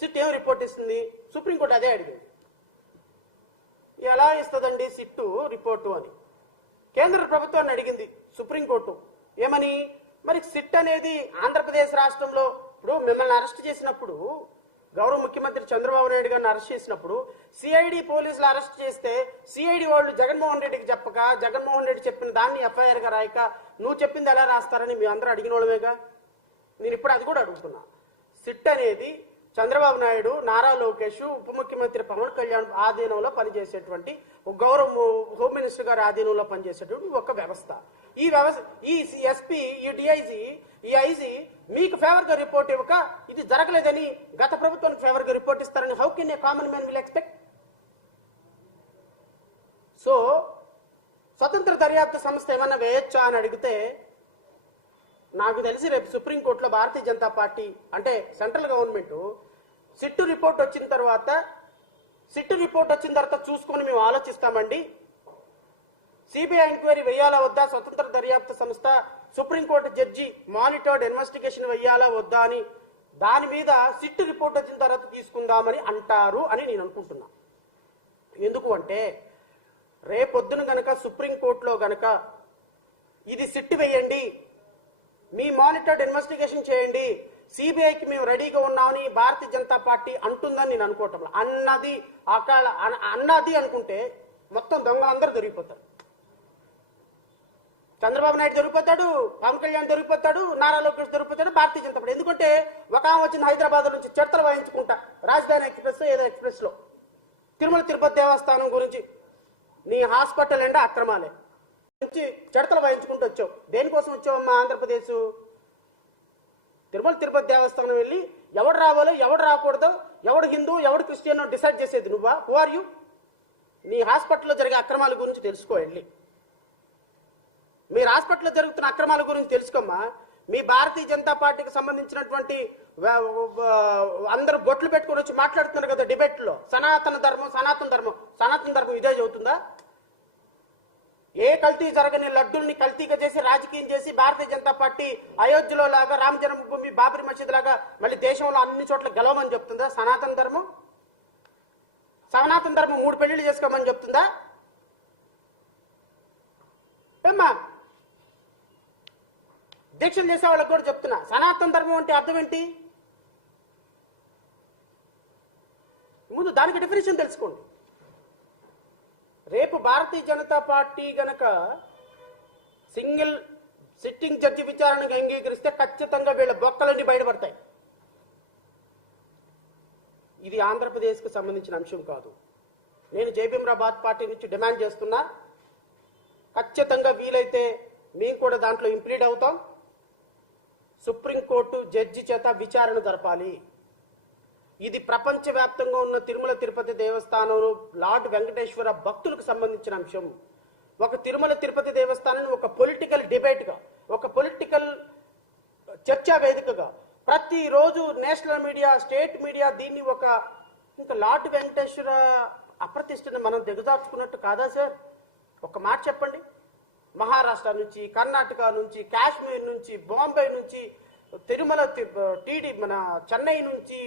SIT ఏం report ఇస్తుంది? Supreme court అదే అడిగింది. ఎలా ఇస్తుందండి సిట్టు రిపోర్టు అని. కేంద్ర ప్రభుత్వాన్ని అడిగింది సుప్రీంకోర్టు. ఏమని? మరి సిట్ అనేది ఆంధ్రప్రదేశ్ రాష్ట్రంలో ఇప్పుడు మిమ్మల్ని అరెస్ట్ చేసినప్పుడు గౌరవ ముఖ్యమంత్రి చంద్రబాబు నాయుడు గారిని అరెస్ట్ చేసినప్పుడు సిఐడి పోలీసులు అరెస్ట్ చేస్తే సిఐడి వాళ్ళు జగన్మోహన్ రెడ్డికి చెప్పక జగన్మోహన్ రెడ్డి చెప్పిన దాన్ని ఎఫ్ఐఆర్గా రాయక నువ్వు చెప్పింది ఎలా రాస్తారని మీ అందరూ అడిగిన వాళ్ళమేగా? నేను ఇప్పుడు అది కూడా అడుగుతున్నా. సిట్ అనేది చంద్రబాబు నాయుడు నారా లోకేష్ ఉప ముఖ్యమంత్రి పవన్ కళ్యాణ్ ఆధీనంలో పనిచేసేటువంటి ఒక గౌరవ హోమ్ మినిస్టర్ గారి ఆధీనంలో పనిచేసేటువంటి ఒక వ్యవస్థ. ఈ వ్యవస్థ ఈ ఎస్పీ ఈ డిఐజీ ఈ ఐజీ మీకు ఫేవర్గా రిపోర్ట్ ఇవ్వక ఇది జరగలేదని గత ప్రభుత్వానికి ఫేవర్గా రిపోర్ట్ ఇస్తారని how can a common man will expect so స్వతంత్ర దర్యాప్తు సంస్థ ఏమన్నా వేయొచ్చా అని అడిగితే నాకు తెలిసి రేపు సుప్రీంకోర్టులో భారతీయ జనతా పార్టీ అంటే సెంట్రల్ గవర్నమెంట్ సిట్టు రిపోర్ట్ వచ్చిన తర్వాత సిట్టు రిపోర్ట్ వచ్చిన తర్వాత చూసుకొని మేము ఆలోచిస్తామండి. సిబిఐ ఎంక్వైరీ వేయాలా వద్దా? స్వతంత్ర దర్యాప్తు సంస్థ సుప్రీంకోర్టు జడ్జి మానిటర్డ్ ఇన్వెస్టిగేషన్ వేయాలా వద్దా అని దాని మీద సిట్టు రిపోర్ట్ వచ్చిన తర్వాత తీసుకుందామని అంటారు అని నేను అనుకుంటున్నా. ఎందుకు అంటే రేపొద్దున గనక సుప్రీంకోర్టులో గనక ఇది సిట్టు వేయండి మీ మానిటర్డ్ ఇన్వెస్టిగేషన్ చేయండి సిబిఐకి మేము రెడీగా ఉన్నామని భారతీయ జనతా పార్టీ అంటుందని నేను అనుకోవటం అన్నది అకాల అన్నది అనుకుంటే మొత్తం దొంగలందరూ దొరికిపోతారు. చంద్రబాబు నాయుడు దొరికిపోతాడు పవన్ కళ్యాణ్ దొరికిపోతాడు నారా లోకేష్ దొరికిపోతాడు భారతీయ జనతా పార్టీ. ఎందుకంటే ఒక ఆమె వచ్చింది హైదరాబాద్ నుంచి చర్చలు వాయించుకుంటా. రాజధాని ఎక్స్ప్రెస్ ఏదో ఎక్స్ప్రెస్లో తిరుమల తిరుపతి దేవస్థానం గురించి నీ హాస్పిటల్ ఎండా అక్రమాలే. నుంచి చెడతలు వాయించుకుంటూ వచ్చావు. దేనికోసం వచ్చావమ్మా ఆంధ్రప్రదేశ్? తిరుమల తిరుపతి దేవస్థానం వెళ్ళి ఎవడు రావాలో ఎవడు రాకూడదో ఎవడు హిందూ ఎవడు క్రిస్టియన్ డిసైడ్ చేసేది నువ్వా? హు ఆర్ యూ నీ హాస్పిటల్లో జరిగే అక్రమాల గురించి తెలుసుకో వెళ్ళి. మీరు హాస్పిటల్లో జరుగుతున్న అక్రమాల గురించి తెలుసుకోమ్మా. మీ భారతీయ జనతా పార్టీకి సంబంధించినటువంటి అందరూ బొట్లు పెట్టుకొని వచ్చి మాట్లాడుతున్నారు కదా డిబేట్లో. సనాతన ధర్మం సనాతన ధర్మం సనాతన ధర్మం ఇదే చదువుతుందా? ఏ కల్తీ జరగని లడ్డుల్ని కల్తీగా చేసి రాజకీయం చేసి భారతీయ జనతా పార్టీ అయోధ్యలో లాగా రామ జన్మభూమి బాబరి మసీద్ లాగా మళ్ళీ దేశంలో అన్ని చోట్ల గెలవమని చెప్తుందా? సనాతన ధర్మం? సనాతన ధర్మం మూడు పెళ్ళిళ్ళు చేసుకోమని చెప్తుందా? ఏమ్మా? దీక్షలు చేసే వాళ్ళకి కూడా చెప్తున్నా. సనాతన ధర్మం అంటే అర్థం ఏంటి? ముందు దానికి డెఫినేషన్ తెలుసుకోండి. రేపు భారతీయ జనతా పార్టీ గనక సింగిల్ సిట్టింగ్ జడ్జి విచారణకు అంగీకరిస్తే ఖచ్చితంగా వీళ్ళ బొక్కలన్నీ బయటపడతాయి. ఇది ఆంధ్రప్రదేశ్కు సంబంధించిన అంశం కాదు. నేను జయభీమరాబాద్ పార్టీ నుంచి డిమాండ్ చేస్తున్నా ఖచ్చితంగా వీలైతే మేము కూడా దాంట్లో ఇంప్లీడ్ అవుతాం. సుప్రీంకోర్టు జడ్జి చేత విచారణ జరపాలి. ఇది ప్రపంచవ్యాప్తంగా ఉన్న తిరుమల తిరుపతి దేవస్థానం లార్డ్ వెంకటేశ్వర భక్తులకు సంబంధించిన అంశం ఒక తిరుమల తిరుపతి దేవస్థానాన్ని ఒక పొలిటికల్ డిబేట్గా ఒక పొలిటికల్ చర్చా వేదికగా ప్రతిరోజు నేషనల్ మీడియా స్టేట్ మీడియా దీన్ని ఒక ఇంకా లార్డ్ వెంకటేశ్వర అప్రతిష్టని మనం దిగజార్చుకున్నట్టు కాదా సార్? ఒక మాట చెప్పండి. మహారాష్ట్ర నుంచి కర్ణాటక నుంచి కాశ్మీర్ నుంచి బాంబే నుంచి తిరుమల టీడీ మన చెన్నై నుంచి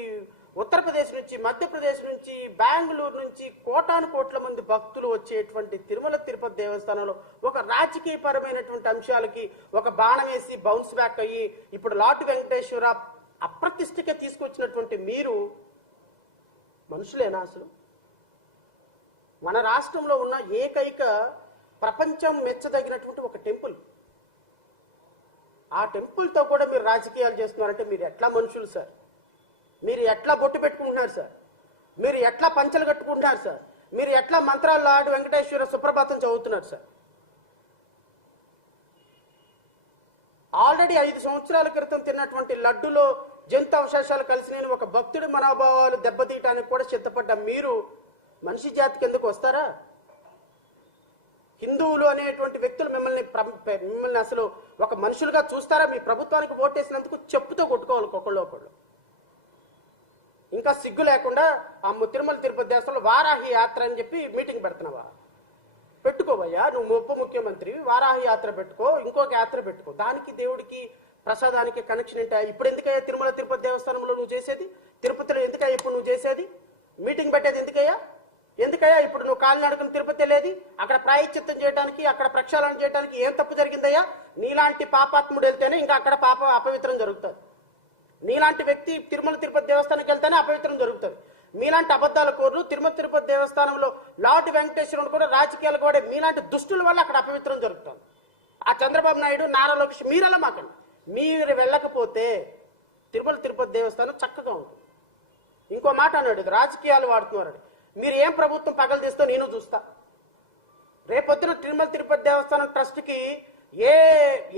ఉత్తరప్రదేశ్ నుంచి మధ్యప్రదేశ్ నుంచి బెంగళూరు నుంచి కోటాను కోట్ల మంది భక్తులు వచ్చేటువంటి తిరుమల తిరుపతి దేవస్థానంలో ఒక రాజకీయపరమైనటువంటి అంశాలకి ఒక బాణం వేసి బౌన్స్ బ్యాక్ అయ్యి ఇప్పుడు లార్డ్ వెంకటేశ్వర అప్రతిష్టగా తీసుకొచ్చినటువంటి మీరు మనుషులేనా అసలు? మన రాష్ట్రంలో ఉన్న ఏకైక ప్రపంచం మెచ్చదగినటువంటి ఒక టెంపుల్. ఆ టెంపుల్తో కూడా మీరు రాజకీయాలు చేస్తున్నారంటే మీరు ఎట్లా మనుషులు సార్? మీరు ఎట్లా బొట్టు పెట్టుకుంటున్నారు సార్? మీరు ఎట్లా పంచలు కట్టుకుంటున్నారు సార్? మీరు ఎట్లా మంత్రాలు లాడు వెంకటేశ్వర సుప్రభాతం చదువుతున్నారు సార్? ఆల్రెడీ ఐదు సంవత్సరాల క్రితం తిన్నటువంటి లడ్డులో జంతు అవశేషాలు కలిసి నేను ఒక భక్తుడి మనోభావాలు దెబ్బతీయటానికి కూడా సిద్ధపడ్డ మీరు మనిషి జాతికి ఎందుకు వస్తారా? హిందువులు అనేటువంటి వ్యక్తులు మిమ్మల్ని మిమ్మల్ని అసలు ఒక మనుషులుగా చూస్తారా? మీ ప్రభుత్వానికి ఓటేసినందుకు చెప్పుతో కొట్టుకోవాలి ఒకళ్ళు ఒకళ్ళు. ఇంకా సిగ్గు లేకుండా ఆ తిరుమల తిరుపతి దేశంలో వారాహి యాత్ర అని చెప్పి మీటింగ్ పెడుతున్నావా? పెట్టుకోవయ్యా నువ్వు ఉప ముఖ్యమంత్రి వారాహి యాత్ర పెట్టుకో ఇంకొక యాత్ర పెట్టుకో. దానికి దేవుడికి ప్రసాదానికి కనెక్షన్ ఏంటా ఇప్పుడు ఎందుకయ్యా తిరుమల తిరుపతి దేవస్థానంలో నువ్వు చేసేది? తిరుపతిలో ఎందుకయ్యా ఇప్పుడు నువ్వు చేసేది? మీటింగ్ పెట్టేది ఎందుకయ్యా? ఎందుకయ్యా ఇప్పుడు నువ్వు కాలినడకను తిరుపతి వెళ్ళేది? అక్కడ ప్రాయశ్చిత్తం చేయడానికి అక్కడ ప్రక్షాళన చేయడానికి ఏం తప్పు జరిగిందయ్యా? నీలాంటి పాపాత్ముడు వెళ్తేనే ఇంకా అక్కడ పాప అపవిత్రం జరుగుతుంది. నీలాంటి వ్యక్తి తిరుమల తిరుపతి దేవస్థానానికి వెళ్తేనే అపవిత్రం జరుగుతుంది మీలాంటి అబద్ధాల కోరు తిరుమల తిరుపతి దేవస్థానంలో లార్డ్ వెంకటేశ్వరుడు కూడా రాజకీయాలు కూడా మీలాంటి దుష్టుల వల్ల అక్కడ అపవిత్రం జరుగుతుంది ఆ చంద్రబాబు నాయుడు నారా లోకేష్ మీరెలా మాకండి మీరు వెళ్ళకపోతే తిరుమల తిరుపతి దేవస్థానం చక్కగా ఉంటుంది. ఇంకో మాట అన్నాడు రాజకీయాలు వాడుతున్నారు మీరు ఏం ప్రభుత్వం పగలు తీస్తో నేను చూస్తా. రేపొద్దున తిరుమల తిరుపతి దేవస్థానం ట్రస్ట్కి ఏ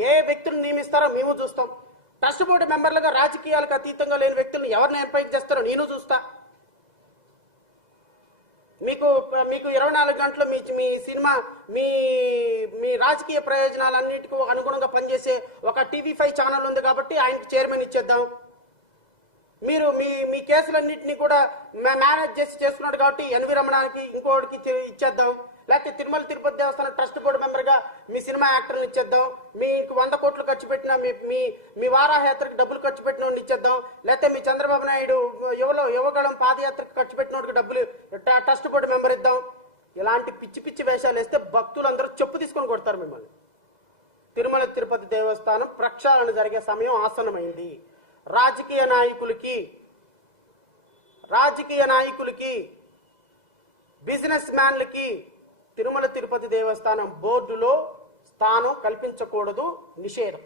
ఏ వ్యక్తులను నియమిస్తారో మేము చూస్తాం. ట్రస్ట్ బోర్డు మెంబర్లుగా రాజకీయాలకు అతీతంగా లేని వ్యక్తులను ఎవరిని ఎంపిక చేస్తారో నేను చూస్తా. మీకు మీకు ఇరవై నాలుగు గంటలు మీ మీ సినిమా మీ మీ రాజకీయ ప్రయోజనాలన్నిటికీ అనుగుణంగా పనిచేసే ఒక టీవీ ఫైవ్ ఛానల్ ఉంది కాబట్టి ఆయనకి చైర్మన్ ఇచ్చేద్దాం. మీరు మీ మీ కేసులన్నింటినీ కూడా మేనేజ్ చేసి చేస్తున్నాడు కాబట్టి ఎన్వి రమణానికి ఇంకోటికి ఇచ్చేద్దాం. లేకపోతే తిరుమల తిరుపతి దేవస్థానం ట్రస్ట్ బోర్డు మెంబర్గా మీ సినిమా యాక్టర్ని ఇచ్చేద్దాం. మీకు వంద కోట్లు ఖర్చు పెట్టిన మీ మీ మీ వారాయాత్రకి డబ్బులు ఖర్చు పెట్టిన ఇచ్చేద్దాం. లేకపోతే మీ చంద్రబాబు నాయుడు యువలో యువగళం పాదయాత్రకు ఖర్చు పెట్టినోడికి డబ్బులు ట్రస్ట్ బోర్డు మెంబర్ ఇద్దాం. ఇలాంటి పిచ్చి పిచ్చి వేషాలు వేస్తే భక్తులందరూ చెప్పు తీసుకొని కొడతారు మిమ్మల్ని. తిరుమల తిరుపతి దేవస్థానం ప్రక్షాళన జరిగే సమయం ఆసన్నమైంది. రాజకీయ నాయకులకి రాజకీయ నాయకులకి బిజినెస్ మ్యాన్లకి తిరుమల తిరుపతి దేవస్థానం బోర్డులో స్థానం కల్పించకూడదు నిషేధం.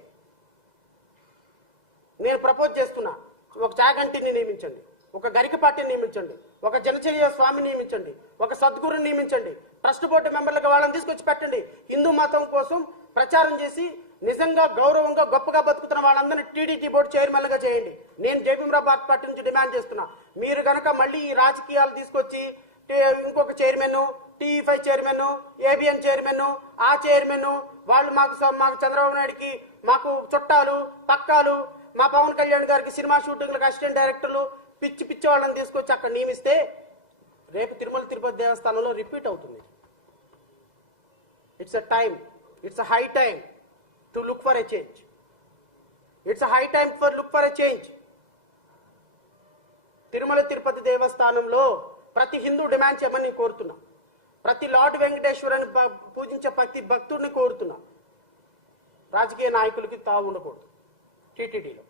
నేను ప్రపోజ్ చేస్తున్నా. ఒక చాగంటిని నియమించండి ఒక గరికపాటిని నియమించండి ఒక జనచర్య స్వామిని నియమించండి ఒక సద్గురుని నియమించండి ట్రస్ట్ బోర్డు మెంబర్లకు వాళ్ళని తీసుకొచ్చి పెట్టండి. హిందూ మతం కోసం ప్రచారం చేసి నిజంగా గౌరవంగా గొప్పగా బతుకుతున్న వాళ్ళందరినీ టీడీటీ బోర్డు చైర్మన్లుగా చేయండి. నేను జయభీమరావు పార్టీ నుంచి డిమాండ్ చేస్తున్నా. మీరు గనక మళ్ళీ ఈ రాజకీయాలు తీసుకొచ్చి ఇంకొక chairman TV five chairman ABN chairman ఆ చైర్మన్ వాళ్ళు మాకు స- మాకు చంద్రబాబు నాయుడుకి మాకు చుట్టాలు పక్కాలు మా పవన్ కళ్యాణ్ గారికి సినిమా షూటింగ్లకు అసిస్టెంట్ డైరెక్టర్లు పిచ్చి పిచ్చి వాళ్ళని తీసుకొచ్చి అక్కడ నియమిస్తే రేపు తిరుమల తిరుపతి దేవస్థానంలో రిపీట్ అవుతుంది. It's a time it's a high time to look for a change it's a high time for look for a change Tirumala Tirupati దేవస్థానంలో ప్రతి హిందూ డిమాండ్ చేయమని నేను కోరుతున్నా. ప్రతి లార్డ్ వెంకటేశ్వరని పూజించే ప్రతి భక్తుడిని కోరుతున్నా. రాజకీయ నాయకులకి తావు ఉండకూడదు. టీటీడీలో.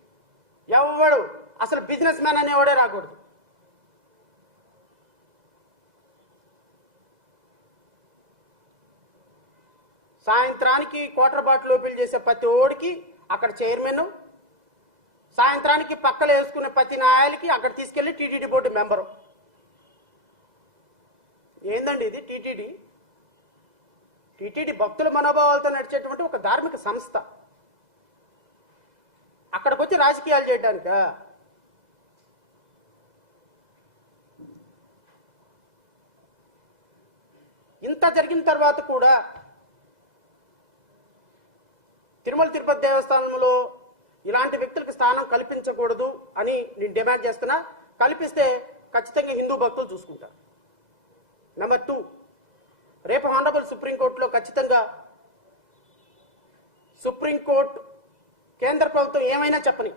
ఎవడు? అసలు బిజినెస్ మ్యాన్ అనేవాడే రాకూడదు. సాయంత్రానికి క్వార్టర్ బాటిల్ ఓపెన్ చేసే ప్రతి ఓడికి అక్కడ చైర్మన్ సాయంత్రానికి పక్కలు వేసుకునే ప్రతి నాయాలకి అక్కడ తీసుకెళ్ళి టీటీడీ బోర్డు మెంబరు. ఏందండి ఇది? టీటీడీ? టీటీడీ భక్తుల మనోభావాలతో నడిచేటువంటి ఒక ధార్మిక సంస్థ. అక్కడికి వచ్చి రాజకీయాలు చేయడానిక ఇంత జరిగిన తర్వాత కూడా తిరుమల తిరుపతి దేవస్థానంలో ఇలాంటి వ్యక్తులకు స్థానం కల్పించకూడదు అని నేను డిమాండ్ చేస్తున్నా. కల్పిస్తే ఖచ్చితంగా హిందూ భక్తులు చూసుకుంటారు. నెంబర్ టూ రేపు హానరబుల్ సుప్రీంకోర్టులో ఖచ్చితంగా సుప్రీంకోర్టు కేంద్ర ప్రభుత్వం ఏమైనా చెప్పని